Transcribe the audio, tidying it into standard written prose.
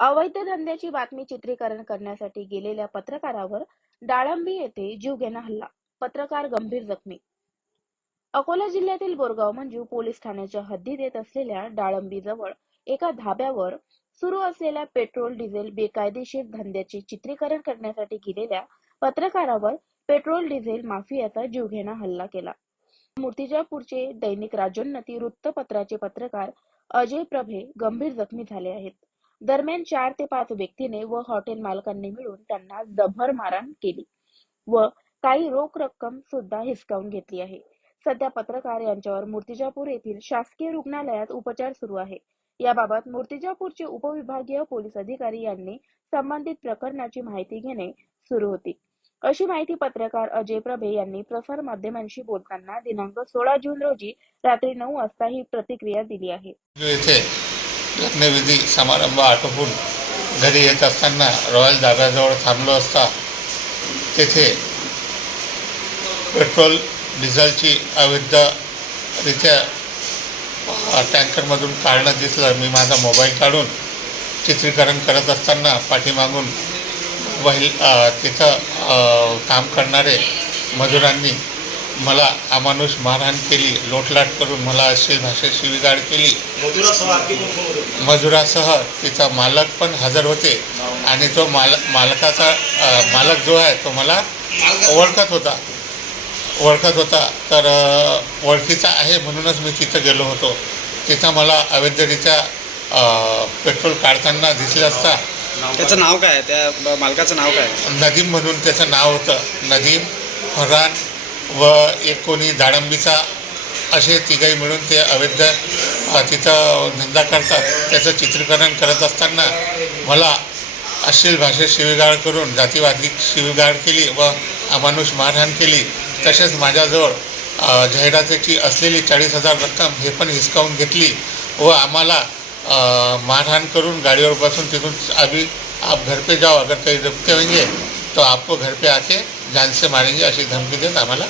अवैध धंद्याची बातमी चित्रीकरण करण्यासाठी गेलेल्या पत्रकारावर डाळंबी येथे जीवघेणा हल्ला. पत्रकार गंभीर जखमी. अकोला जिल्ह्यातील बोरगाव मंजू पोलीस ठाण्याच्या हद्दीत येत असलेल्या डाळंबीजवळ एका धाब्यावर सुरू असलेल्या पेट्रोल डिझेल बेकायदेशीर धंद्याचे चित्रीकरण करण्यासाठी गेलेल्या पत्रकारावर पेट्रोल डिझेल माफियाचा जीवघेणा हल्ला केला. मूर्तिजापूरचे दैनिक राजोन्नती वृत्तपत्राचे पत्रकार अजय प्रभे गंभीर जखमी झाले आहेत. दरम्यान 4 ते 5 व्यक्तीने व हॉटेल मालकांनी मिळून त्यांना जबर मारहाण केली व काही रोख रक्कम सुद्धा हिसकावून घेतली आहे. सध्या पत्रकार यांच्यावर मूर्तिजापूर येथील शासकीय रुग्णालयात उपचार सुरू आहे. याबाबत मूर्तिजापूरचे उपविभागीय पोलीस अधिकारी यांनी संबंधित प्रकरणाची माहिती घेणे सुरू होती, अशी माहिती पत्रकार अजय प्रभे यांनी प्रसार माध्यमांशी बोलताना दिनांक 16 जून रोजी रात्री 9 वाजता ही प्रतिक्रिया दिली आहे. लग्नविधी समारंभ आटोपून घरी येत असताना रॉयल धाब्याजवळ थांबलो असता तेथे पेट्रोल डिझेलची अवैधरित्या टँकरमधून काढणं दिसलं. मी माझा मोबाईल काढून चित्रीकरण करत असताना पाठीमागून तिथं काम करणारे मजुरांनी मला अमानुष मारहाण केली, लोटलाट करून मला अश्लील भाषेत शिवीगाळ केली. मजुरासह तिचा मालक पण हजर होते आणि तो मालकाचा मालक जो आहे तो मला ओळखत होता. तर ओळखीचा आहे म्हणूनच मी तिथं गेलो होतो. तिथं मला अवैधरित्या पेट्रोल काढताना दिसले असता. त्याचं नाव काय? त्या मालकाचं नाव काय? नदीम म्हणून त्याचं नाव होतं. नदीम, फरहान व एक कोणी दाडंबीचा, असे तिघही मिळून ते अवैध तिथं धंदा करतात. त्याचं चित्रीकरण करत असताना मला अश्लील भाषेत शिवीगाळ करून जातीवादी शिवीगाळ केली व अमानुष मारहाण केली. तसेच माझ्याजवळ जाहिरातीची असलेली 40,000 रक्कम हे पण हिसकावून घेतली व आम्हाला मारहाण करून गाडीवर बसून तिथून अभी आप घर पे जाओ, अगर कहीं रुकते होंगे तो आपको घर पे आके जान से मारेंगे अशी धमकी देत आम्हाला